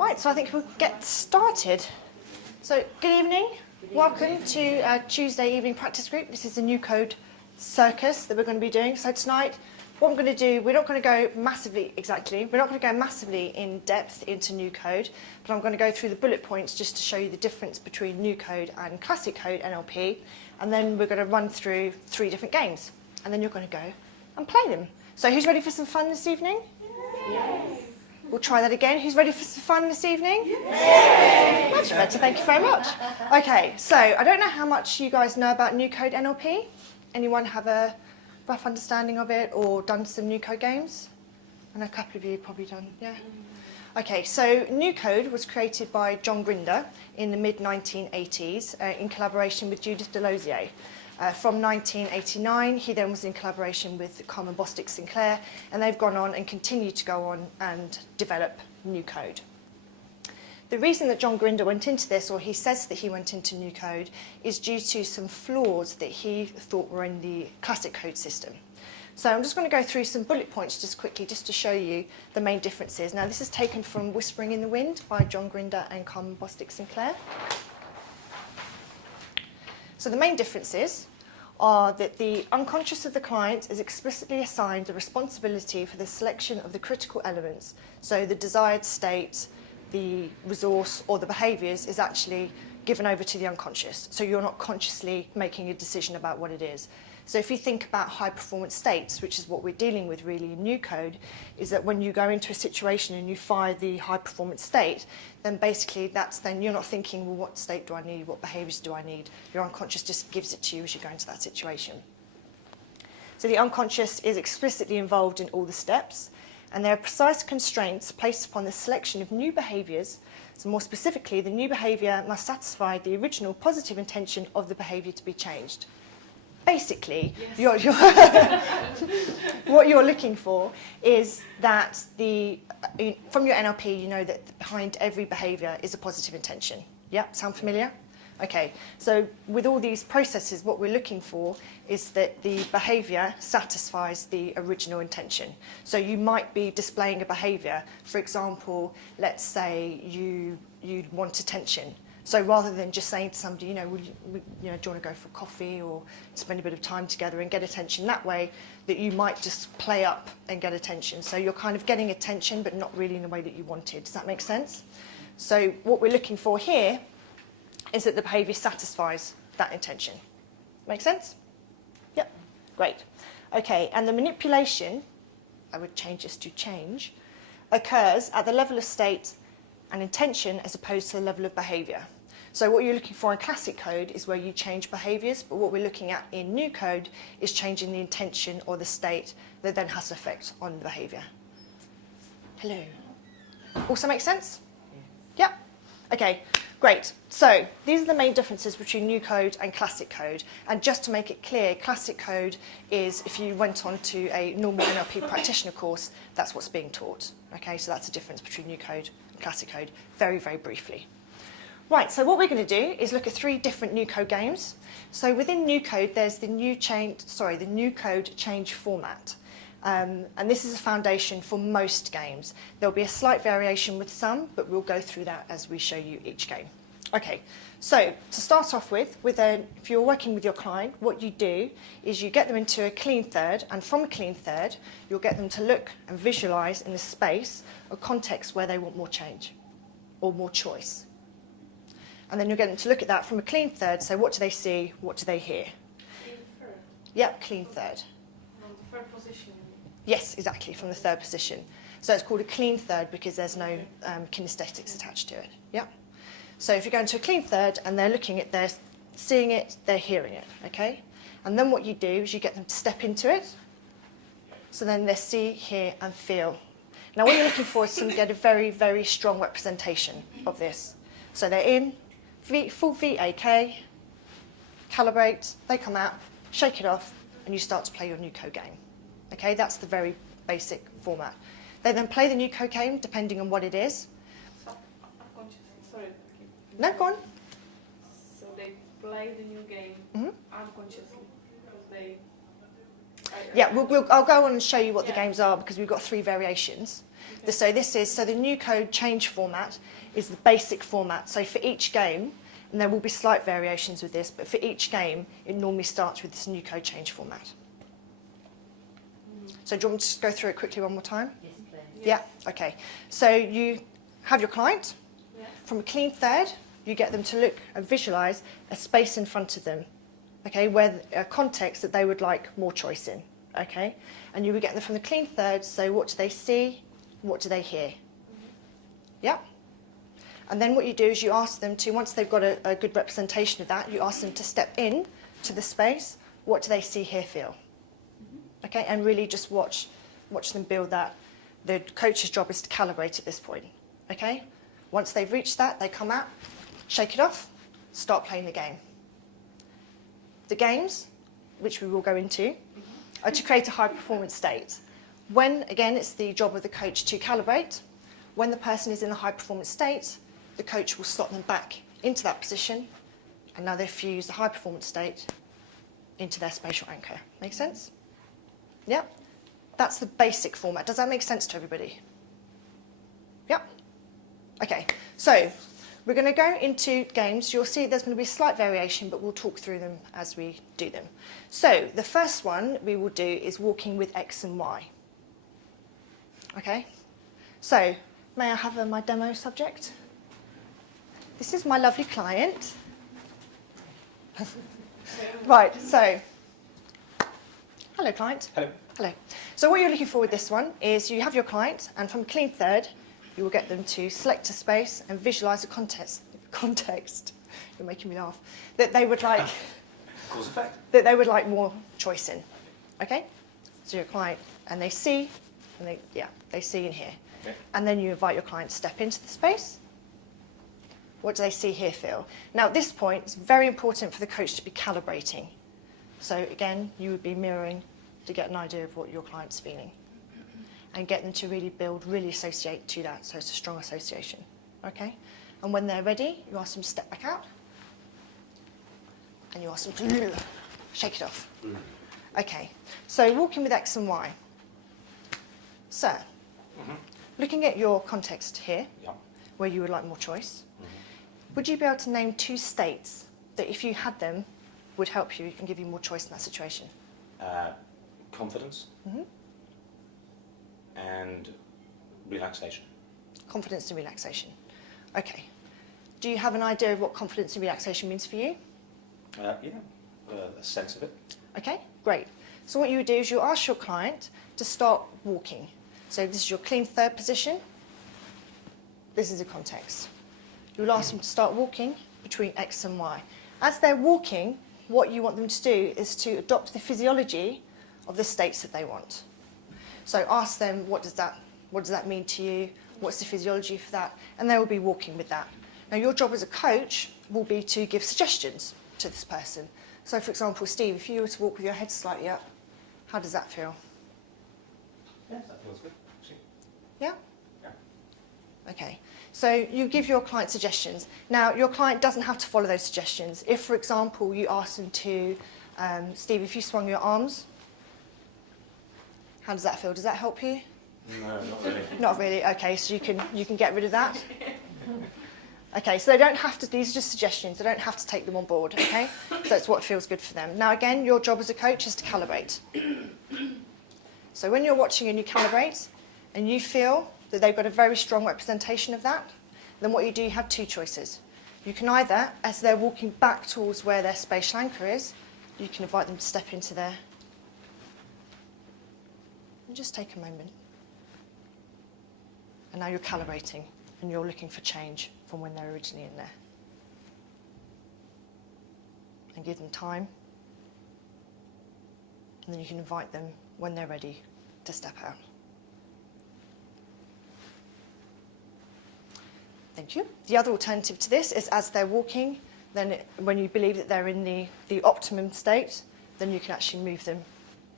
Right, so I think we'll get started. So, good evening. Welcome to Tuesday evening practice group. This is the new Code Circus that we're going to be doing. So tonight, what I'm going to do, we're not going to go massively in depth into new code, but I'm going to go through the bullet points just to show you the difference between new code and classic code NLP, and then we're going to run through 3 different games, and then you're going to go and play them. So who's ready for some fun this evening? Yes. We'll try that again. Who's ready for some fun this evening? Yes. Much better, thank you very much. Okay, so I don't know how much you guys know about new code NLP. Anyone have a rough understanding of it or done some new code games? I know a couple of you have probably done, yeah? Okay, so new code was created by John Grinder in the mid-1980s in collaboration with Judith Delosier. From 1989, he then was in collaboration with Carmen Bostic-Sinclair, and they've gone on and continue to go on and develop new code. The reason that John Grinder went into this, or he says that he went into new code, is due to some flaws that he thought were in the classic code system. So I'm just going to go through some bullet points just quickly, just to show you the main differences. Now, this is taken from Whispering in the Wind by John Grinder and Carmen Bostic-Sinclair. So the main differences are that the unconscious of the client is explicitly assigned the responsibility for the selection of the critical elements. So the desired state, the resource, or the behaviours is actually given over to the unconscious. So you're not consciously making a decision about what it is. So if you think about high performance states, which is what we're dealing with really in new code, is that when you go into a situation and you fire the high performance state, then basically then you're not thinking, well, what state do I need? What behaviours do I need? Your unconscious just gives it to you as you go into that situation. So the unconscious is explicitly involved in all the steps, and there are precise constraints placed upon the selection of new behaviours. So more specifically, the new behaviour must satisfy the original positive intention of the behaviour to be changed. Basically, yes. What you're looking for is that from your NLP, you know that behind every behaviour is a positive intention. Yeah, sound familiar? Okay, so with all these processes, what we're looking for is that the behaviour satisfies the original intention. So you might be displaying a behaviour. For example, let's say you'd want attention. So rather than just saying to somebody, do you want to go for coffee or spend a bit of time together and get attention that way, that you might just play up and get attention. So you're kind of getting attention, but not really in the way that you wanted. Does that make sense? So what we're looking for here is that the behaviour satisfies that intention. Make sense? Yep, great. Okay, and the manipulation, I would change this to change, occurs at the level of state and intention as opposed to the level of behaviour. So what you're looking for in classic code is where you change behaviours, but what we're looking at in new code is changing the intention or the state that then has an effect on the behaviour. Hello. Also make sense? Yep. Okay, great. So these are the main differences between new code and classic code. And just to make it clear, classic code is if you went on to a normal NLP practitioner course, that's what's being taught. Okay, so that's the difference between new code and classic code, very, very briefly. Right, so what we're going to do is look at 3 different new code games. So within new code, there's the new code change format. And this is a foundation for most games. There'll be a slight variation with some, but we'll go through that as we show you each game. Okay, so to start off with if you're working with your client, what you do is you get them into a clean third, and from a clean third, you'll get them to look and visualise in the space a context where they want more change or more choice. And then you'll get them to look at that from a clean third, so what do they see, what do they hear? Clean third? Yep, clean third. From the third position? Yes, exactly, from the third position. So it's called a clean third because there's no kinesthetics attached to it. Yep. So if you go into a clean third and they're looking at, they're seeing it, they're hearing it, okay? And then what you do is you get them to step into it, so then they see, hear and feel. Now what you're looking for is to get a very, very strong representation of this. So they're in, full VAK, calibrate, they come out, shake it off, and you start to play your new code game. Okay, that's the very basic format. They then play the new code game depending on what it is. Sorry. No, go on. So they play the new game unconsciously because they Yeah, I'll go on and show you what the Yeah. games are because we've got 3 variations. Okay. So the new code change format is the basic format. So for each game, and there will be slight variations with this, but for each game, it normally starts with this new code change format. So do you want me to just go through it quickly one more time? Yes, please. Yeah, okay. So you have your client. Yeah. From a clean third, you get them to look and visualise a space in front of them, okay, where a context that they would like more choice in, okay? And you would get them from the clean third, so what do they see, what do they hear? Yeah? And then what you do is you ask them to, once they've got a good representation of that, you ask them to step in to the space, what do they see, hear, feel? Okay, and really just watch them build that. The coach's job is to calibrate at this point, okay? Once they've reached that, they come out, shake it off, start playing the game. The games, which we will go into, are to create a high performance state. When, again, it's the job of the coach to calibrate. When the person is in a high performance state, the coach will slot them back into that position, and now they've fused the high performance state into their spatial anchor. Make sense? Yeah? That's the basic format. Does that make sense to everybody? Yeah? Okay, so we're going to go into games. You'll see there's going to be slight variation, but we'll talk through them as we do them. So the first one we will do is walking with X and Y. Okay? So may I have my demo subject? This is my lovely client. Right, so hello, client. Hello. Hello. So what you're looking for with this one is you have your client, and from a clean third, you will get them to select a space and visualise a context. You're making me laugh. That they would like. Cause effect. That they would like more choice in. Okay. So your client, and they see, and they see and hear, Okay. and then you invite your client to step into the space. What do they see, hear, feel? Now at this point, it's very important for the coach to be calibrating. So again, you would be mirroring to get an idea of what your client's feeling and get them to really associate to that, so it's a strong association, okay? And when they're ready, you ask them to step back out and you ask them to shake it off. Okay, so walking with X and Y. So, looking at your context here, Yeah. where you would like more choice, would you be able to name 2 states that if you had them would help you and give you more choice in that situation? Confidence Mhm. and relaxation. Confidence and relaxation. Okay. Do you have an idea of what confidence and relaxation means for you? A sense of it. Okay, great. So what you would do is you ask your client to start walking. So this is your clean third position. This is the context. You'll ask them to start walking between X and Y. As they're walking, what you want them to do is to adopt the physiology of the states that they want. So ask them, what does that mean to you? What's the physiology for that? And they will be walking with that. Now your job as a coach will be to give suggestions to this person. So for example, Steve, if you were to walk with your head slightly up, how does that feel? Yes, that feels good. Actually. Yeah? Yeah. Okay. So you give your client suggestions. Now your client doesn't have to follow those suggestions. If, for example, you ask them to, Steve, if you swung your arms, how does that feel? Does that help you? No, not really. Not really. Okay, so you can get rid of that. Okay, so they don't have to. These are just suggestions. They don't have to take them on board. Okay, so it's what feels good for them. Now, again, your job as a coach is to calibrate. So when you're watching and you calibrate, and you feel that they've got a very strong representation of that, then what you do, you have 2 choices. You can either, as they're walking back towards where their spatial anchor is, you can invite them to step into there. And just take a moment. And now you're calibrating and you're looking for change from when they're originally in there. And give them time. And then you can invite them when they're ready to step out. Thank you. The other alternative to this is as they're walking, then when you believe that they're in the optimum state, then you can actually move them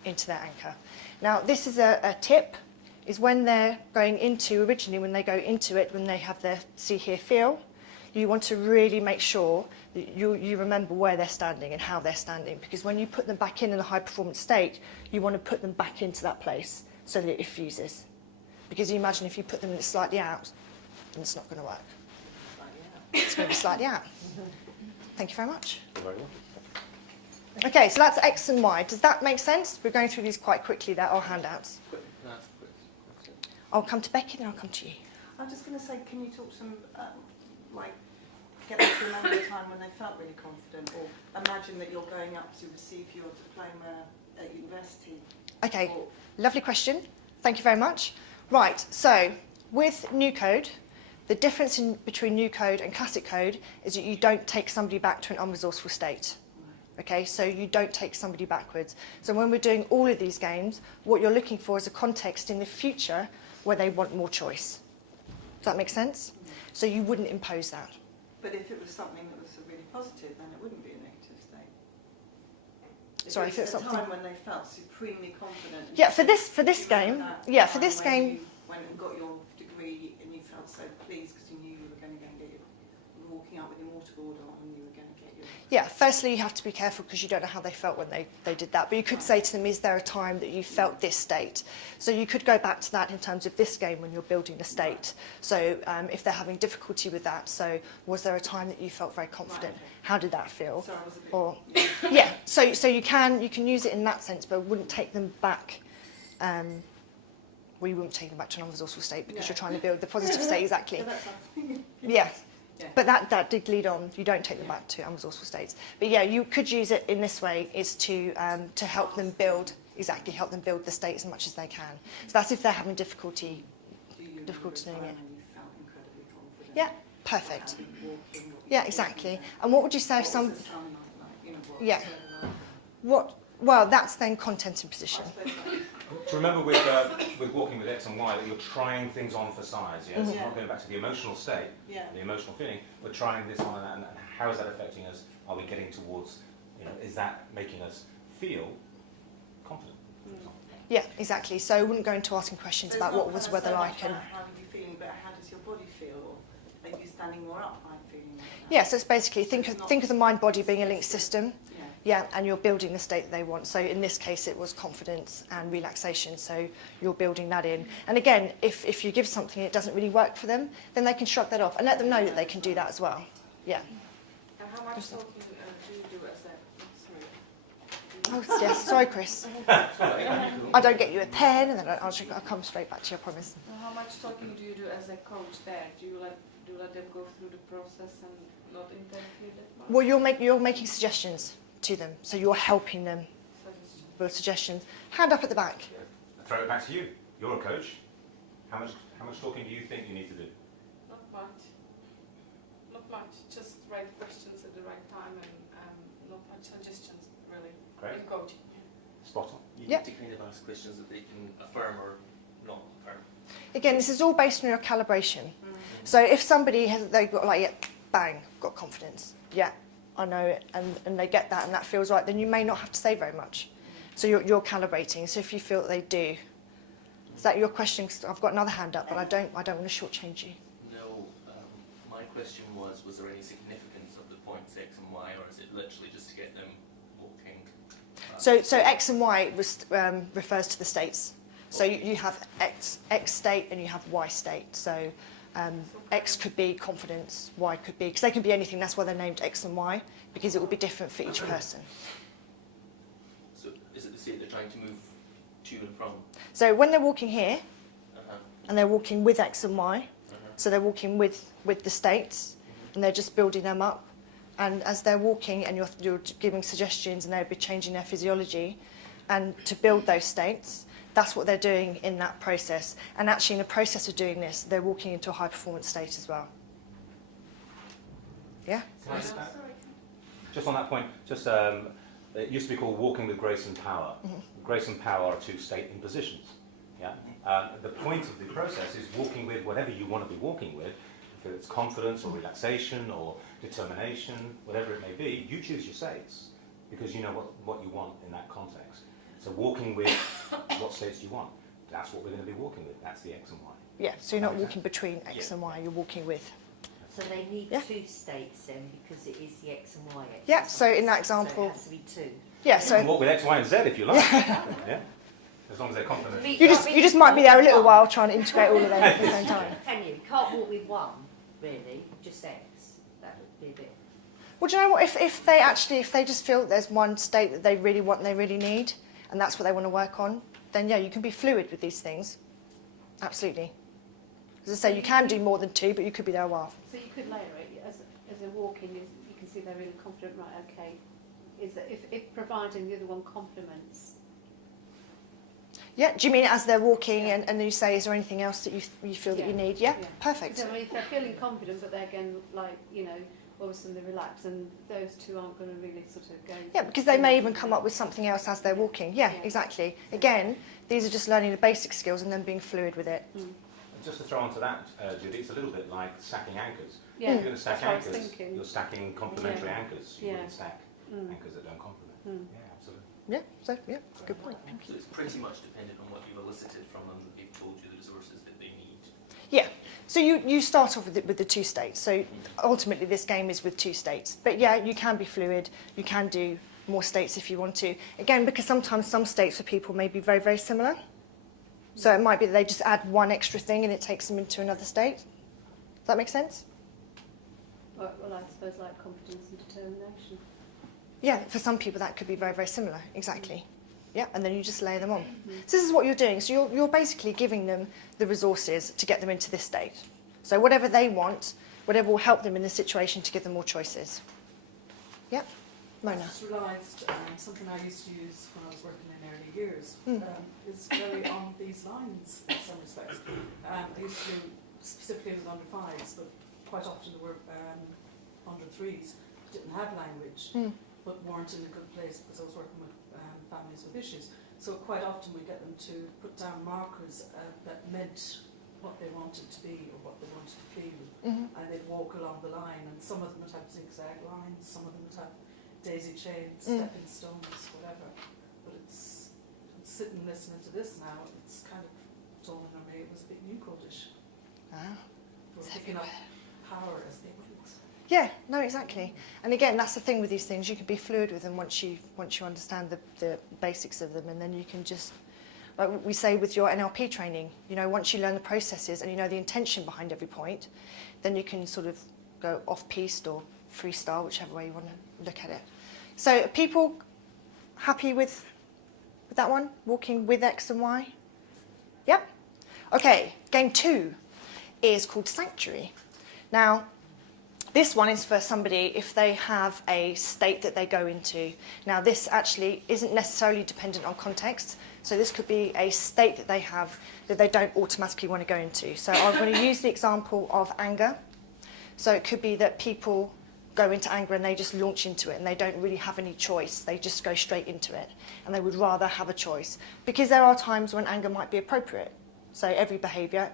into their anchor. Now, this is a tip, is when they're going into, originally when they go into it, when they have their see, hear, feel, you want to really make sure that you remember where they're standing and how they're standing, because when you put them back in a high performance state, you want to put them back into that place so that it fuses. Because you imagine if you put them slightly out, then it's not going to work. It's going to be slightly out. Thank you very much. You're very welcome. Okay, so that's X and Y. Does that make sense? We're going through these quite quickly. They're all handouts. I'll come to Becky, then I'll come to you. I'm just going to say, can you talk some, get them to remember a time when they felt really confident, or imagine that you're going up to receive your diploma at university? Okay, Or, lovely question. Thank you very much. Right, so with new code, the difference between new code and classic code is that you don't take somebody back to an unresourceful state. Okay, so you don't take somebody backwards. So when we're doing all of these games, what you're looking for is a context in the future where they want more choice. Does that make sense? So you wouldn't impose that. but if it was something that was really positive, then it wouldn't be a negative state. Sorry, if it's a something. time when they felt supremely confident. Yeah, for this Do you game. remember that Yeah, for time this when game. you went and got your degree and you felt so pleased because you knew you were going to go and get your, you were walking out with your mortarboard on and you were going to get your. Yeah, firstly, you have to be careful because you don't know how they felt when they did that. But you could say to them, is there a time that you felt this state? So you could go back to that in terms of this game when you're building the state. So if they're having difficulty with that, so was there a time that you felt very confident? Right, okay. How did that feel? Sorry, I was a bit. Or Yeah. yeah, so you can use it in that sense, but wouldn't take them back. Well, you wouldn't take them back to an unresourceful state because No. you're trying to build the positive state exactly. So that's something. Yeah. Yeah. But that did lead on. You don't take them back to unresourceful states. But yeah, you could use it in this way, is to help them build, help them build the state as much as they can. So that's if they're having difficulty. Do you remember Difficult a doing time it. when you felt incredibly confident? Yeah, perfect. How you walking, what Yeah, you exactly. doing? And what would you say if What some... was the sound like, you know, what Yeah. was it like? What? Well, that's then content and I position. suppose that- To remember with walking with X and Y that you're trying things on for size, yes? Mhm. We're not going back to the emotional state, Yeah. the emotional feeling. We're trying this on and how is that affecting us? Are we getting towards, is that making us feel confident? for example? Yeah, exactly. So I wouldn't go into asking questions So about it's what not was kind of weather so like much and... about how are you feeling, but how does your body feel? Or are you standing more up by feeling like that? Yeah, so it's basically think of the mind-body being a linked system. Yeah. Yeah, and you're building the state that they want. So in this case, it was confidence and relaxation. So you're building that in. And again, if you give something and it doesn't really work for them, then they can shrug that off and let them know that they can do that as well. Yeah. And how much talking do you do as a... Sorry. Oh, yes. Sorry, Chris. I don't get you a pen and then I'll come straight back to you, I promise. How much talking do you do as a coach there? Do you let them go through the process and not interfere that much? Well, you're making suggestions to them. So you're helping them with suggestions. Hand up at the back. I throw it back to you. You're a coach. How much talking do you think you need to do? Not much. Not much. Just right questions at the right time and not much suggestions, really. Great. In coaching. Spot on. You Yeah. need to kind of ask questions that they can affirm or not affirm. Again, this is all based on your calibration. So if somebody they've got like, yeah, bang, got confidence, yeah, I know it, and they get that and that feels right, then you may not have to say very much. So you're calibrating. So if you feel that they do, is that your question? 'Cause I've got another hand up, but I don't want to shortchange you. No, my question was there any significance of the points X and Y, or is it literally just to get them walking? So X and Y refers to the states. So you have X state and you have Y state. So X could be confidence, Y could be, because they can be anything. That's why they're named X and Y, because it will be different for each person. So is it the state they're trying to move to and from? So when they're walking here, Uh-huh. and they're walking with X and Y, Uh-huh. so they're walking with the states, and they're just building them up. And as they're walking, and you're giving suggestions, and they'll be changing their physiology, and to build those states, that's what they're doing in that process. And actually, in the process of doing this, they're walking into a high performance state as well. Yeah. Can I just just on that point, it used to be called walking with grace and power. Grace and power are two state impositions. Yeah. The point of the process is walking with whatever you want to be walking with, if it's confidence or relaxation or determination, whatever it may be. You choose your states because you know what you want in that context. So walking with what states do you want? That's what we're going to be walking with. That's the X and Y. Yeah. So you're not Okay. walking between X Yeah. and Y. You're walking with. So they need Yeah. 2 states then, because it is the X and Y exercise. Yeah, so in that So example- it has to be 2. Yeah, You can so walk with X, Y, and Z if you like. Yeah. As long as they're complementary. you just might be there a little while trying to integrate all of them at the same time. Can you? You can't walk with 1, really, just X. That would be a bit... Well, do you know what? If they just feel there's one state that they really want and they really need, and that's what they want to work on, then yeah, you can be fluid with these things. Absolutely. As I say, you can do more than 2, but you could be there a while. So you could layer it as they're walking. You can see they're really confident. Right? Okay. Is that if providing the other one complements? Yeah. Do you mean as they're walking, Yeah. and you say, is there anything else that you feel that you Yeah. need? Yeah. Yeah. Perfect. So, I mean, if they're feeling confident, but they're again like all of a sudden they relax, and those 2 aren't going to really sort of go. Yeah, because they may even come up with something else as they're walking. Yeah, Yeah. exactly. Again, these are just learning the basic skills and then being fluid with it. Mm. Just to throw onto that, Judy, it's a little bit like stacking anchors. Yeah, If you're going to stack that's what I was anchors, thinking. you're stacking complementary Yeah. anchors. You Yeah. wouldn't stack Mm. anchors that don't complement. Mm. Yeah, absolutely. Yeah. So yeah, good point. So it's pretty much dependent on what you've elicited from them, that they've told you the resources that they need. Yeah. So you start off with the 2 states. So ultimately, this game is with 2 states. But yeah, you can be fluid. You can do more states if you want to. Again, because sometimes some states for people may be very, very similar. So it might be that they just add one extra thing and it takes them into another state. Does that make sense? Well, I suppose like confidence and determination. Yeah, for some people that could be very, very similar. Exactly. Yeah, and then you just layer them on. So this is what you're doing. So you're basically giving them the resources to get them into this state. So whatever they want, whatever will help them in this situation to give them more choices. Yeah, Mona. Just realised something I used to use when I was working in early years Mm. is very on these lines in some respects. I used to do specifically with under 5s, but quite often there were under 3s who didn't have language, Mm. but weren't in a good place because I was working with families with issues. So quite often we get them to put down markers that meant what they wanted to be or what they wanted to feel, Mm-hmm. and they'd walk along the line, and some of them would have zigzag lines, some of them would have daisy chains, Mm. stepping stones, whatever. But it's sitting listening to this now, it's kind of dawning on me it was a bit new codish. Ah. We're It's picking up everywhere. power as they wouldn't. Yeah, no, exactly. And again, that's the thing with these things. You can be fluid with them once you understand the basics of them, and then you can just, like we say with your NLP training, once you learn the processes and you know the intention behind every point, then you can sort of go off-piste or freestyle, whichever way you want to look at it. So are people happy with that one? Walking with X and Y? Yep. Okay, game 2 is called Sanctuary. Now, this one is for somebody if they have a state that they go into. Now, this actually isn't necessarily dependent on context. So this could be a state that they have that they don't automatically want to go into. So I'm going to use the example of anger. So it could be that people go into anger and they just launch into it and they don't really have any choice. They just go straight into it and they would rather have a choice. Because there are times when anger might be appropriate. So every behaviour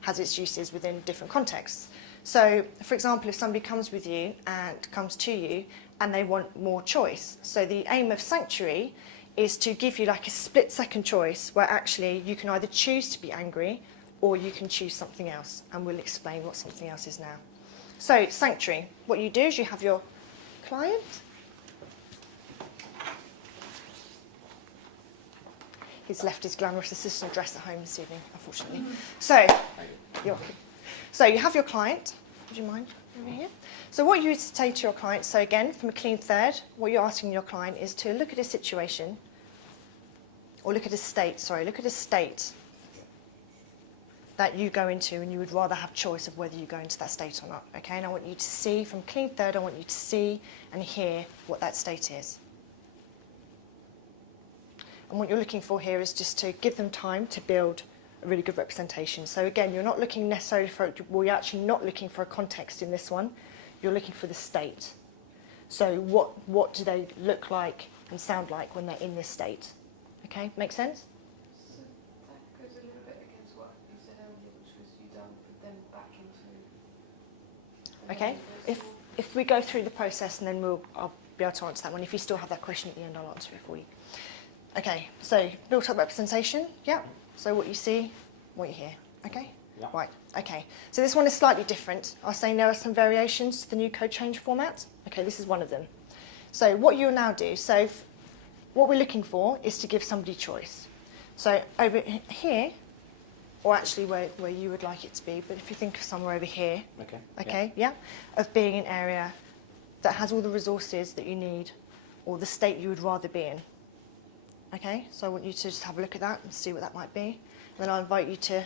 has its uses within different contexts. So, for example, if somebody comes to you and they want more choice. So the aim of Sanctuary is to give you like a split-second choice where actually you can either choose to be angry or you can choose something else. And we'll explain what something else is now. So, Sanctuary, what you do is you have your client. He's left his glamorous assistant dress at home this evening, unfortunately. So, so you have your client. Would you mind over here? So what you would say to your client, so again, from a clean third, what you're asking your client is to look at a situation, or look at a state that you go into and you would rather have choice of whether you go into that state or not. Okay, and I want you to see, from clean third, I want you to see and hear what that state is. And what you're looking for here is just to give them time to build a really good representation. So again, you're not looking necessarily you're actually not looking for a context in this one. You're looking for the state. So what do they look like and sound like when they're in this state? Okay, make sense? So that goes a little bit against what you said earlier, which was you don't put them back into... Okay, if we go through the process and then I'll be able to answer that one. If you still have that question at the end, I'll answer it for you. Okay, so built up representation, yeah. So what you see, what you hear, okay? Yeah. Right, okay. So this one is slightly different. I was saying there are some variations to the new code change format. Okay, this is one of them. So what you'll now do, what we're looking for is to give somebody choice. So over here, or actually where you would like it to be, but if you think of somewhere over here, Okay. yeah, of being an area that has all the resources that you need, or the state you would rather be in. Okay, so I want you to just have a look at that and see what that might be. And then I'll invite you to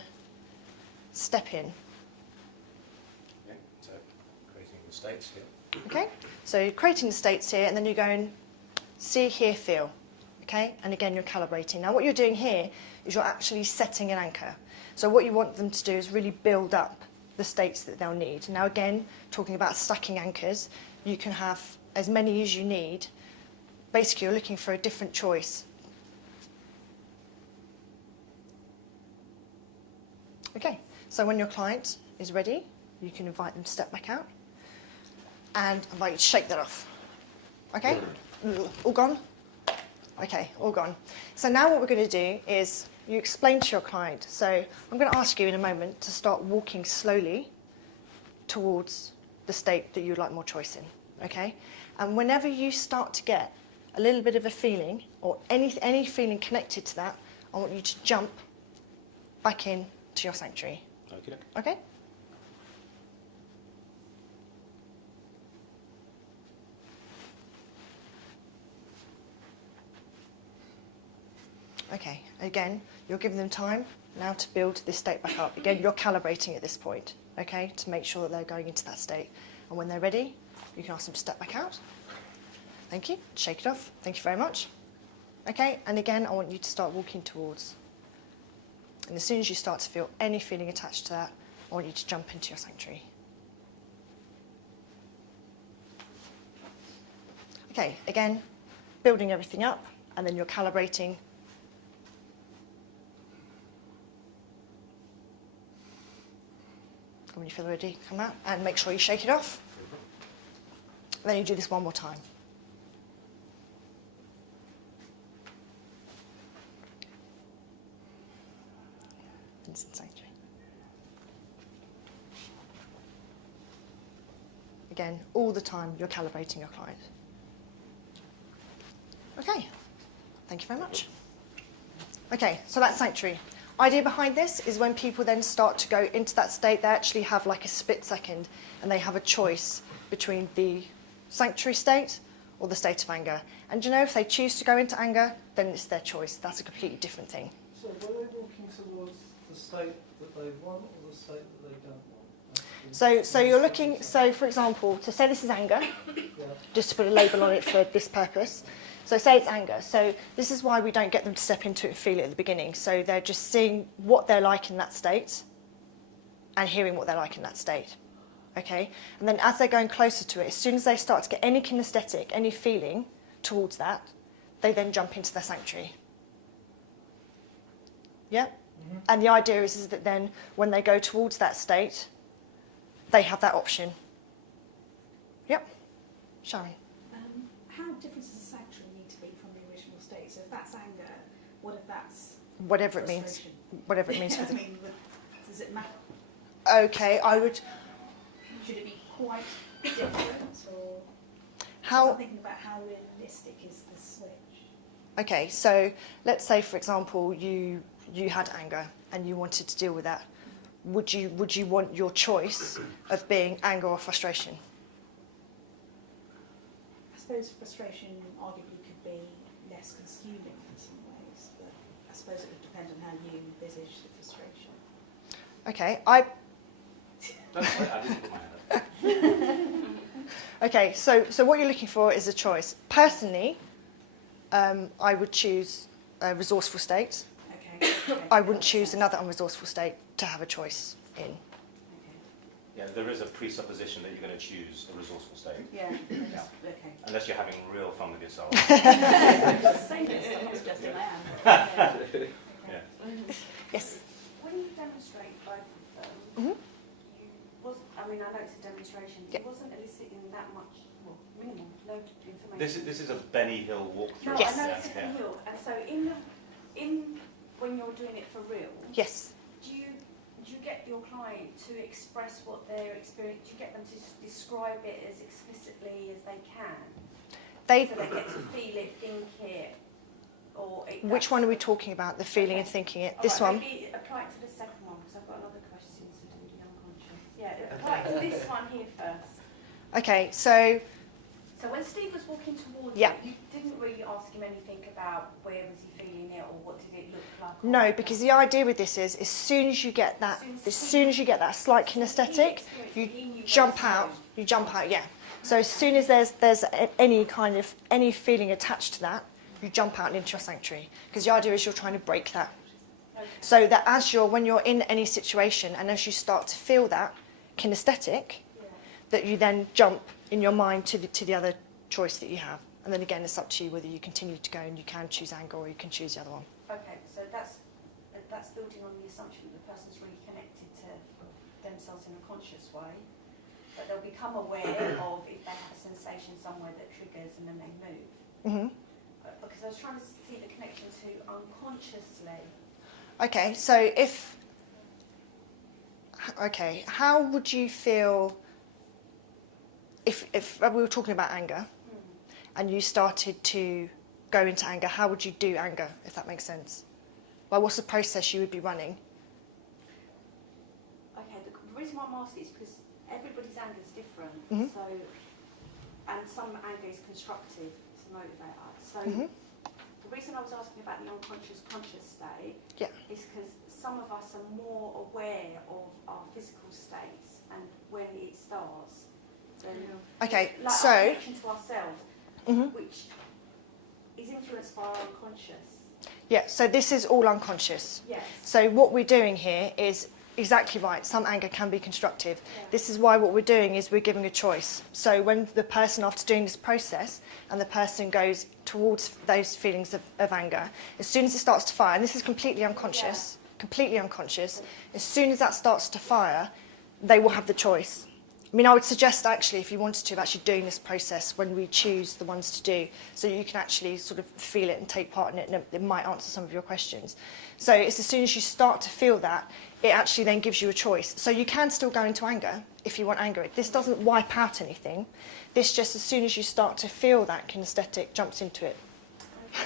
step in. Okay, so creating the states here. Okay, so creating the states here, and then you go and see, hear, feel. Okay, and again you're calibrating. Now what you're doing here is you're actually setting an anchor. So what you want them to do is really build up the states that they'll need. Now again, talking about stacking anchors, you can have as many as you need. Basically, you're looking for a different choice. Okay, so when your client is ready, you can invite them to step back out and invite you to shake that off. Okay, all gone? Okay, all gone. So now what we're going to do is you explain to your client. So I'm going to ask you in a moment to start walking slowly towards the state that you'd like more choice in. Okay, and whenever you start to get a little bit of a feeling or any feeling connected to that, I want you to jump back in to your sanctuary. Okay. Okay? Okay, again, you're giving them time now to build this state back up. Again, you're calibrating at this point, okay, to make sure that they're going into that state. And when they're ready, you can ask them to step back out. Thank you. Shake it off. Thank you very much. Okay, and again, I want you to start walking towards. And as soon as you start to feel any feeling attached to that, I want you to jump into your sanctuary. Okay, again, building everything up, and then you're calibrating. And when you feel ready, come out and make sure you shake it off. And then you do this one more time. Instant sanctuary. Again, all the time you're calibrating your client. Okay, thank you very much. Okay, so that's sanctuary. Idea behind this is when people then start to go into that state, they actually have like a split second and they have a choice between the sanctuary state or the state of anger. And you know, if they choose to go into anger, then it's their choice. That's a completely different thing. So were they walking towards the state that they want or the state that they don't want? So you're looking, so for example, so say this is anger, Yeah. just to put a label on it for this purpose. So say it's anger. So this is why we don't get them to step into it and feel it at the beginning. So they're just seeing what they're like in that state and hearing what they're like in that state. Okay? And then as they're going closer to it, as soon as they start to get any kinesthetic, any feeling towards that, they then jump into their sanctuary. Yeah? Mm-hmm. And the idea is that then when they go towards that state, they have that option. Yep. Sharon. How different does a sanctuary need to be from the original state? So if that's anger, what if that's Whatever it means. frustration? Whatever it means for I them. mean, does it matter? Okay, I would. Should it be quite different, or? How? I'm thinking about how realistic is the switch. Okay, so let's say, for example, you had anger and you wanted to deal with that. Would you want your choice of being anger or frustration? I suppose frustration arguably could be less consuming in some ways, but I suppose it would depend on how you envisage the frustration. Okay, I didn't put my hand up. Okay, so what you're looking for is a choice. Personally, I would choose a resourceful state. Okay. I wouldn't choose another unresourceful state to have a choice in. Okay. Yeah, there is a presupposition that you're going to choose a resourceful state, Yeah. Yeah. Okay. unless you're having real fun with yourself. Saying this, I'm not suggesting I am. Okay. Yeah. Yes. When you demonstrate both of them, Mhm. I know it's a demonstration, Yep. it wasn't eliciting that much, minimal, no information. This is a Benny Hill walkthrough. No, Yes. I know it's a hill, and so in when you're doing it for real, Yes. do you get your client to express what they're experiencing? Do you get them to describe it as explicitly as they can? They, So they get to feel it, think it, or... which one are we talking about, the feeling and thinking it? This Alright, one? Maybe apply it to the second one, because I've got another question to do with the unconscious. Yeah, apply it to this one here first. Okay, so So when Steve was walking towards Yeah. you, you didn't really ask him anything about where was he feeling it or what did it look like? or no, anything? because the idea with this is, as soon as you get that slight kinesthetic, you jump out. You jump out, yeah. So as soon as there's any kind of any feeling attached to that, you jump out and into your sanctuary. Because the idea is you're trying to break that. So that when you're in any situation and as you start to feel that kinesthetic, that you then jump in your mind to the other choice that you have. And then again, it's up to you whether you continue to go and you can choose anger or you can choose the other one. Okay, so that's building on the assumption that the person's really connected to themselves in a conscious way, but they'll become aware of if they have a sensation somewhere that triggers and then they move. Mm-hmm. Because I was trying to see the connection to unconsciously. Okay, so how would you feel if we were talking about anger and you started to go into anger? How would you do anger, if that makes sense? Well, what's the process you would be running? Okay, the reason why I'm asking is because everybody's anger is different. Mhm. So, and some anger is constructive to motivate us. So, Mhm. the reason I was asking about the unconscious conscious state Yeah. is because some of us are more aware of our physical states and when it starts. Okay, like so our connection to ourselves, Mhm. which is influenced by our unconscious. yeah, so this is all unconscious. Yes. So what we're doing here is exactly right. Some anger can be constructive. Yeah. This is why what we're doing is we're giving a choice. So when the person, after doing this process, and the person goes towards those feelings of anger, as soon as it starts to fire, and this is completely unconscious, as soon as that starts to fire, they will have the choice. I mean, I would suggest actually, if you wanted to, actually doing this process when we choose the ones to do, so you can actually sort of feel it and take part in it, and it might answer some of your questions. So it's as soon as you start to feel that, it actually then gives you a choice. So you can still go into anger if you want anger. This doesn't wipe out anything. This just, as soon as you start to feel that kinesthetic, jumps into it.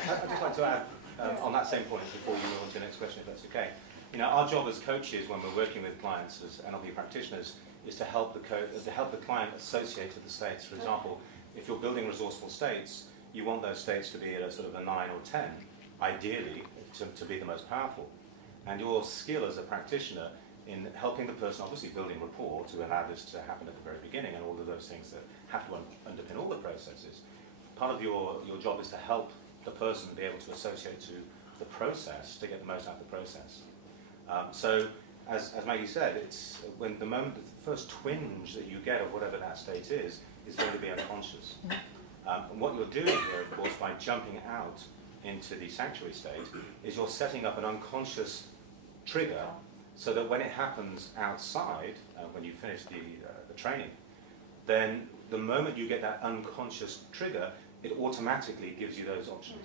I'd just like to add on that same point before you move on to the next question, if that's okay. You know, our job as coaches when we're working with clients as NLP practitioners is to help the client associate with the states. For example, if you're building resourceful states, you want those states to be at a sort of a 9 or 10, ideally, to be the most powerful. And your skill as a practitioner in helping the person, obviously building rapport to allow this to happen at the very beginning and all of those things that have to underpin all the processes, part of your job is to help the person be able to associate to the process to get the most out of the process. So, as Maggie said, it's when the first twinge that you get of whatever that state is going to be unconscious. And what you're doing here, of course, by jumping out into the sanctuary state, is you're setting up an unconscious trigger so that when it happens outside, when you finish the training, then the moment you get that unconscious trigger, it automatically gives you those options.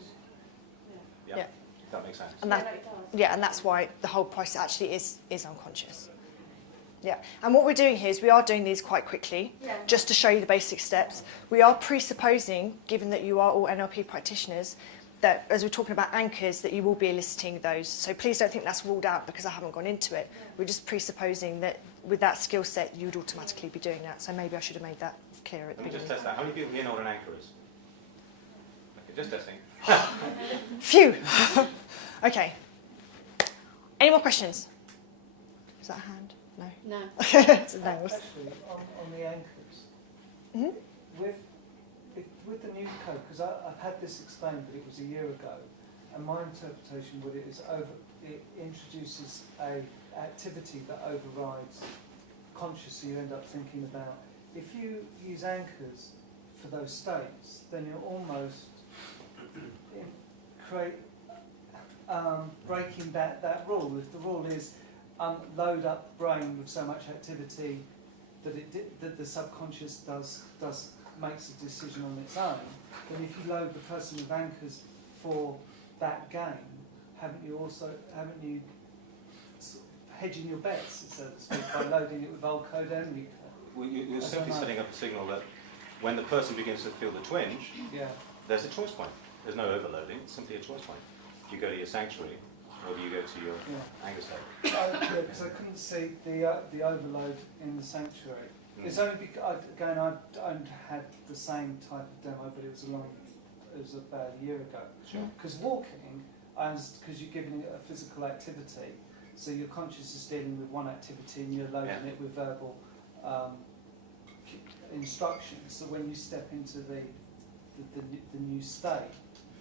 Yeah. If that makes sense. And and that's why the whole process actually is unconscious. Yeah, and what we're doing here is we are doing these quite quickly, just to show you the basic steps. We are presupposing, given that you are all NLP practitioners, that as we're talking about anchors, that you will be eliciting those. So please don't think that's ruled out because I haven't gone into it. We're just presupposing that with that skill set, you'd automatically be doing that. So maybe I should have made that clearer at the Let me just beginning. test that. How many people here know what an anchor is? Okay, just testing. Phew! Okay. Any more questions? Is that a hand? No. No. It's a no. Actually, on the anchors, Mhm. with the new code, because I've had this explained, but it was a year ago, and my interpretation with it is it introduces a activity that overrides consciously. You end up thinking about, if you use anchors for those states, then you're almost breaking that rule. If the rule is load up the brain with so much activity that the subconscious makes a decision on its own, then if you load the person with anchors for that game, haven't you hedging your bets, so to speak, by loading it with old code only. Well, you're I don't simply know. setting up a signal that when the person begins to feel the twinge, Yeah. there's a choice point. There's no overloading, it's simply a choice point. Do you go to your sanctuary, or do you go to your Yeah. anger state? Yeah, because I couldn't see the overload in the sanctuary. It's only because, again, I had the same type of demo, but it was about a year ago. Sure. Because walking, because you're giving it a physical activity, so your conscious is dealing with one activity and you're loading Yeah. it with verbal instructions. So when you step into the new state,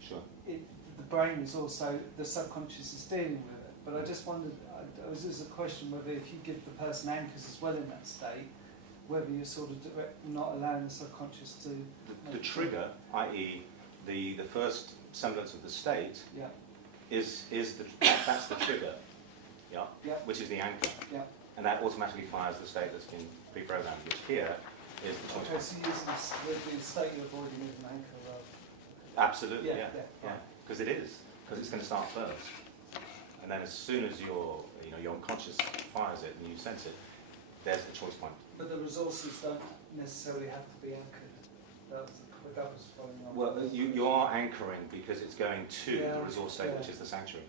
Sure. the brain is also, the subconscious is dealing with it. But I just wondered, was this a question whether if you give the person anchors as well in that state, whether you're sort of not allowing the subconscious to... The trigger, i.e. the first semblance of the state, Yeah, that's the trigger, yeah, yeah, which is the anchor. yeah. And that automatically fires the state that's been pre-programmed, which here is the choice Okay, point. so using the state you're avoiding as an anchor rather. Absolutely, Yeah, yeah, yeah. because it is, because it's going to start first, and then as soon as your unconscious fires it and you sense it, there's the choice point. But the resources don't necessarily have to be anchored. That was following on. Well, you are anchoring because it's going to Yeah, the resource state, yeah. which is the sanctuary.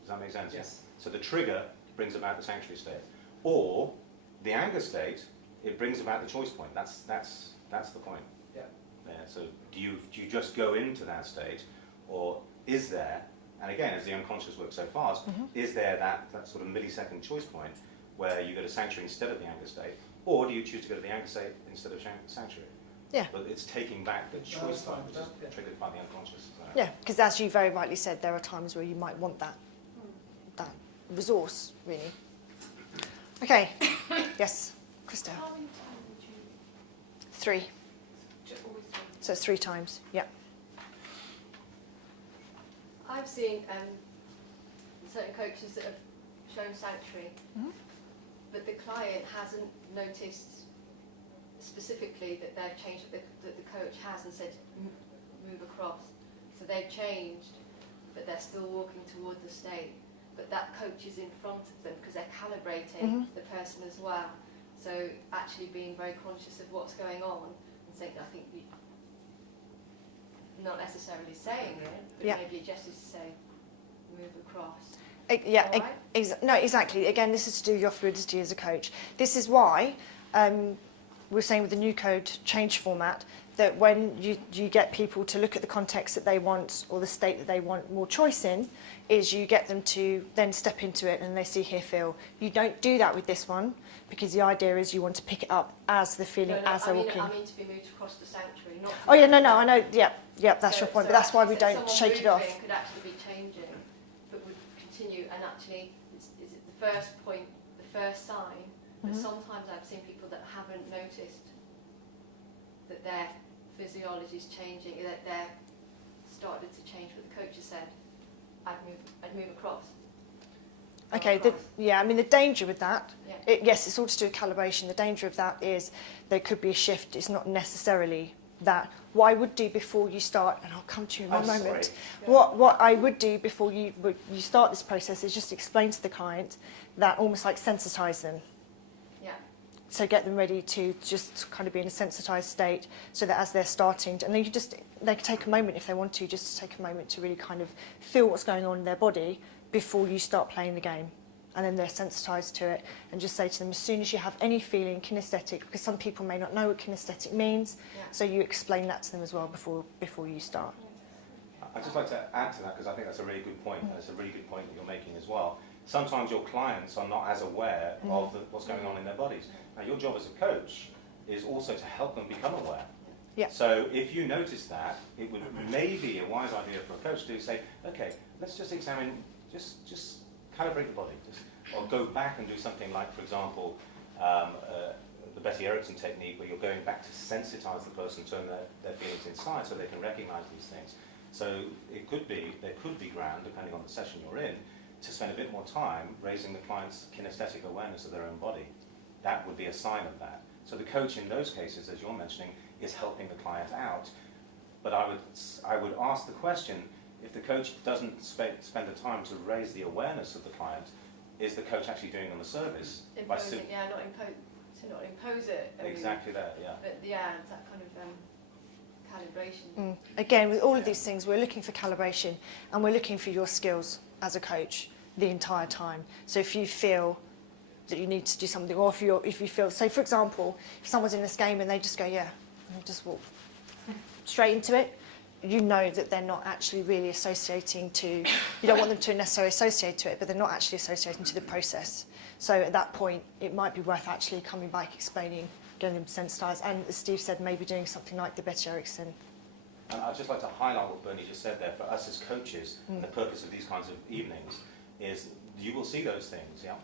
Does that make sense? Yes. So the trigger brings about the sanctuary state, or the anger state, it brings about the choice point. That's the point. Yeah. Yeah, so do you just go into that state, or is there, and again, as the unconscious works so fast, is there that sort of millisecond choice point where you go to sanctuary instead of the anger state, or do you choose to go to the anger state instead of sanctuary? Yeah. But it's taking back the that's choice fine, point, which is yeah. triggered by the unconscious. So. Yeah, because as you very rightly said, there are times where you might want that resource, really. Okay. Yes, Krista. How many times would you 3. always do? So it's 3 times. Yeah. I've seen certain coaches that have shown sanctuary, but the client hasn't noticed specifically that they've changed, that the coach has and said move across. So they've changed, but they're still walking toward the state. But that coach is in front of them because they're calibrating the person as well. So actually being very conscious of what's going on and saying, I think you, not necessarily saying it, but Yeah. maybe just to say, move across. Yeah, All right? no, exactly. Again, this is to do with your fluidity as a coach. This is why we're saying with the new code change format that when you get people to look at the context that they want or the state that they want more choice in, is you get them to then step into it and they see, hear, feel. You don't do that with this one because the idea is you want to pick it up as the feeling, as they're walking. I mean to be moved across the sanctuary, not. Oh yeah, no, I know. Yeah, that's your point. So But that's why we actually, don't someone shake it off. moving could actually be changing, but would continue. And actually, is it the first point, the first sign? But sometimes I've seen people that haven't noticed that their physiology is changing, that they're started to change. But the coach has said, I'd move across. Okay, Across. I mean, the danger with that, Yeah. yes, it's all to do with calibration. The danger of that is there could be a shift. It's not necessarily that. What I would do before you start, and I'll come to you in one moment, what I would do before you start this process is just explain to the client that almost like sensitise them. Yeah. So get them ready to just kind of be in a sensitised state so that as they're starting, and they can take a moment if they want to, just to take a moment to really kind of feel what's going on in their body before you start playing the game. And then they're sensitised to it, and just say to them, as soon as you have any feeling kinesthetic, because some people may not know what kinesthetic means, so you explain that to them as well before you start. I'd just like to add to that because I think that's a really good point, and it's a really good point that you're making as well. Sometimes your clients are not as aware of what's going on in their bodies. Now, your job as a coach is also to help them become aware. Yeah. So if you notice that, it would maybe a wise idea for a coach to say, okay, let's just examine, just calibrate the body, or go back and do something like, for example, the Betty Erickson technique, where you're going back to sensitize the person, turn their feelings inside so they can recognize these things. So there could be ground, depending on the session you're in, to spend a bit more time raising the client's kinesthetic awareness of their own body. That would be a sign of that. So the coach in those cases, as you're mentioning, is helping the client out. But I would ask the question, if the coach doesn't spend the time to raise the awareness of the client, is the coach actually doing on the service? Imposing, yeah, not impose it. Exactly that, yeah. But yeah, it's that kind of calibration. Again, with all of these things, we're looking for calibration, and we're looking for your skills as a coach the entire time. So if you feel that you need to do something, or if you feel, say for example, if someone's in this game and they just go, yeah, and just walk straight into it, you know that they're not actually really associating to, you don't want them to necessarily associate to it, but they're not actually associating to the process. So at that point, it might be worth actually coming back, explaining, getting them sensitised, and as Steve said, maybe doing something like the Betty Erickson. And I'd just like to highlight what Bernie just said there. For us as coaches, the purpose of these kinds of evenings is you will see those things, yeah?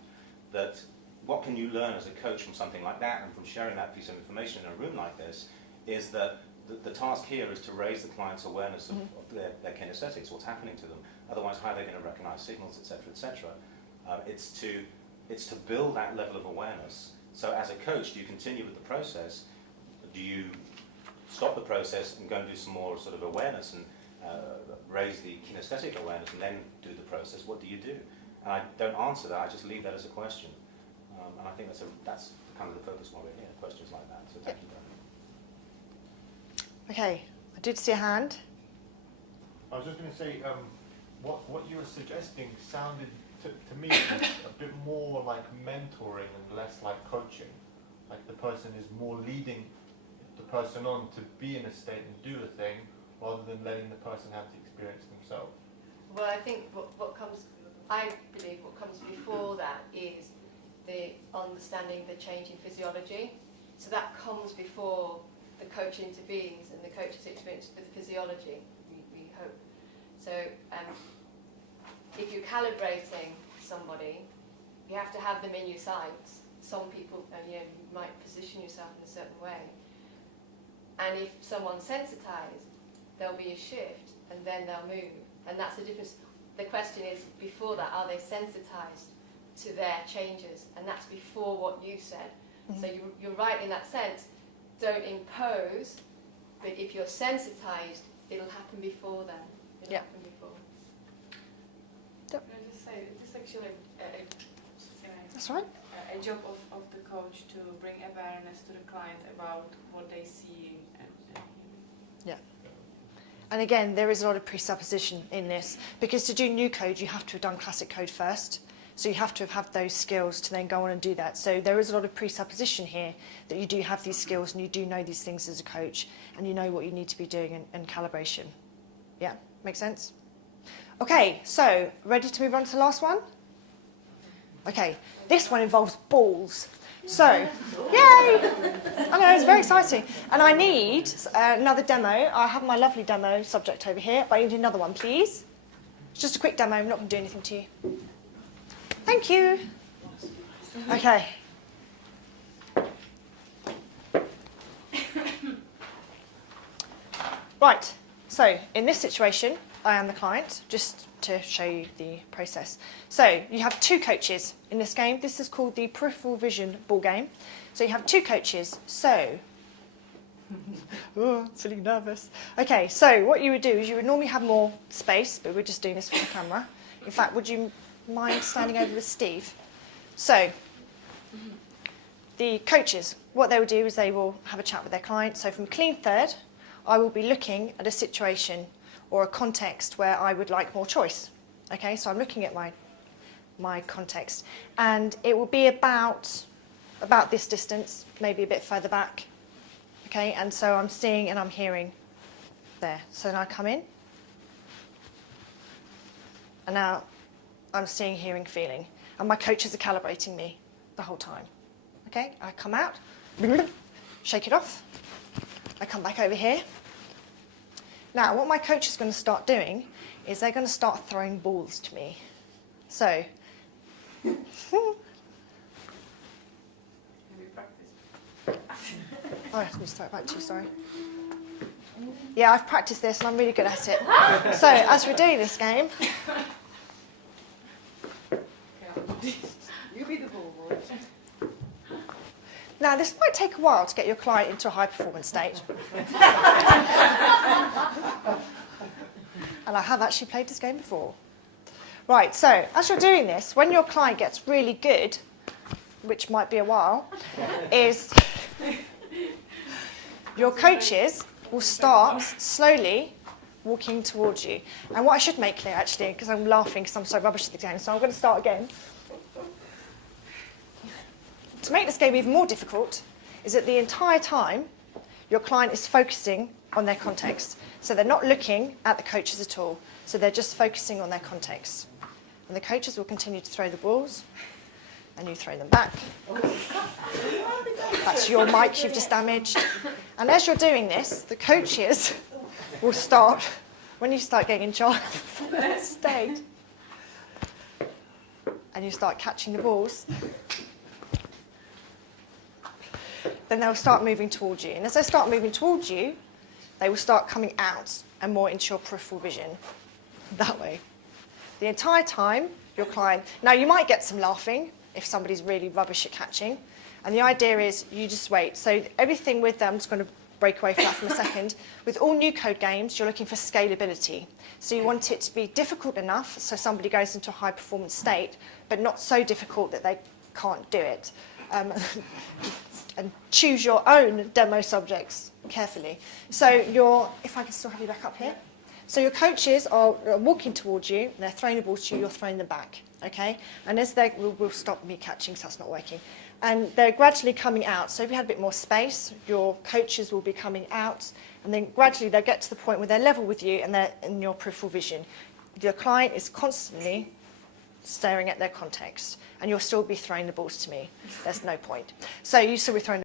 That what can you learn as a coach from something like that, and from sharing that piece of information in a room like this, is that the task here is to raise the client's awareness of their kinesthetics, what's happening to them. Otherwise, how are they going to recognise signals, etc., etc. It's to build that level of awareness. So as a coach, do you continue with the process? Do you stop the process and go and do some more sort of awareness and raise the kinesthetic awareness and then do the process? What do you do? And I don't answer that, I just leave that as a question. And I think that's kind of the purpose why we're here, questions like that. So thank you very much. Okay, I did see a hand. I was just going to say, what you were suggesting sounded to me a bit more like mentoring and less like coaching. Like the person is more leading the person on to be in a state and do a thing, rather than letting the person have the experience themselves. Well, I think I believe what comes before that is the understanding the change in physiology. So that comes before the coach intervenes and the coach has experience with the physiology, we hope. So if you're calibrating somebody, you have to have them in your sights. Some people, you might position yourself in a certain way. And if someone's sensitized, there'll be a shift and then they'll move. And that's the difference. The question is, before that, are they sensitized to their changes? And that's before what you said. So you're right in that sense. Don't impose, but if you're sensitized, it'll happen before then. It'll happen before. Can I just say, this is actually That's right. a job of the coach to bring awareness to the client about what they see and Yeah. And again, there is a lot of presupposition in this, because to do new code, you have to have done classic code first. So you have to have had those skills to then go on and do that. So there is a lot of presupposition here that you do have these skills and you do know these things as a coach and you know what you need to be doing and calibration. Yeah, makes sense? Okay, so ready to move on to the last one? Okay, this one involves balls. So, yay! I know, it's very exciting. And I need another demo. I have my lovely demo subject over here, but I need another one, please. It's just a quick demo, I'm not going to do anything to you. Thank you. Okay. Right, so in this situation, I am the client, just to show you the process. So you have two coaches in this game. This is called the peripheral vision ball game. So you have two coaches. So, oh, I'm feeling nervous. Okay, so what you would do is you would normally have more space, but we're just doing this for the camera. In fact, would you mind standing over with Steve? So, the coaches, what they will do is they will have a chat with their client. So from clean third, I will be looking at a situation or a context where I would like more choice. Okay, so I'm looking at my context, and it will be about this distance, maybe a bit further back. Okay, and so I'm seeing and I'm hearing there. So then I come in, and now I'm seeing, hearing, feeling, and my coaches are calibrating me the whole time. Okay, I come out, shake it off, I come back over here. Now, what my coach is going to start doing is they're going to start throwing balls to me. So, Have you practiced? oh, let me throw it back to you, sorry. Yeah, I've practiced this and I'm really good at it. So, as we're doing this game, You be the ball boy. now this might take a while to get your client into a high performance state. And I have actually played this game before. Right, so as you're doing this, when your client gets really good, which might be a while, is your coaches will start slowly walking towards you. And what I should make clear, actually, because I'm laughing because I'm so rubbish at the game, so I'm going to start again. To make this game even more difficult is that the entire time your client is focusing on their context. So they're not looking at the coaches at all. So they're just focusing on their context. And the coaches will continue to throw the balls, and you throw them back. That's your mic you've just damaged. And as you're doing this, the coaches will start, when you start getting in charge of the state, and you start catching the balls, then they'll start moving towards you. And as they start moving towards you, they will start coming out and more into your peripheral vision. That way. The entire time, your client... Now, you might get some laughing if somebody's really rubbish at catching. And the idea is you just wait. So everything with them, I'm just going to break away from that for a second. With all new code games, you're looking for scalability. So you want it to be difficult enough so somebody goes into a high-performance state, but not so difficult that they can't do it. And choose your own demo subjects carefully. So if I can still have you back up here. So your coaches are walking towards you, and they're throwing the ball to you, you're throwing them back, okay? And as we'll stop me catching, so that's not working. And they're gradually coming out. So if you had a bit more space, your coaches will be coming out, and then gradually they'll get to the point where they're level with you and they're in your peripheral vision. Your client is constantly staring at their context, and you'll still be throwing the balls to me. There's no point. So you still be throwing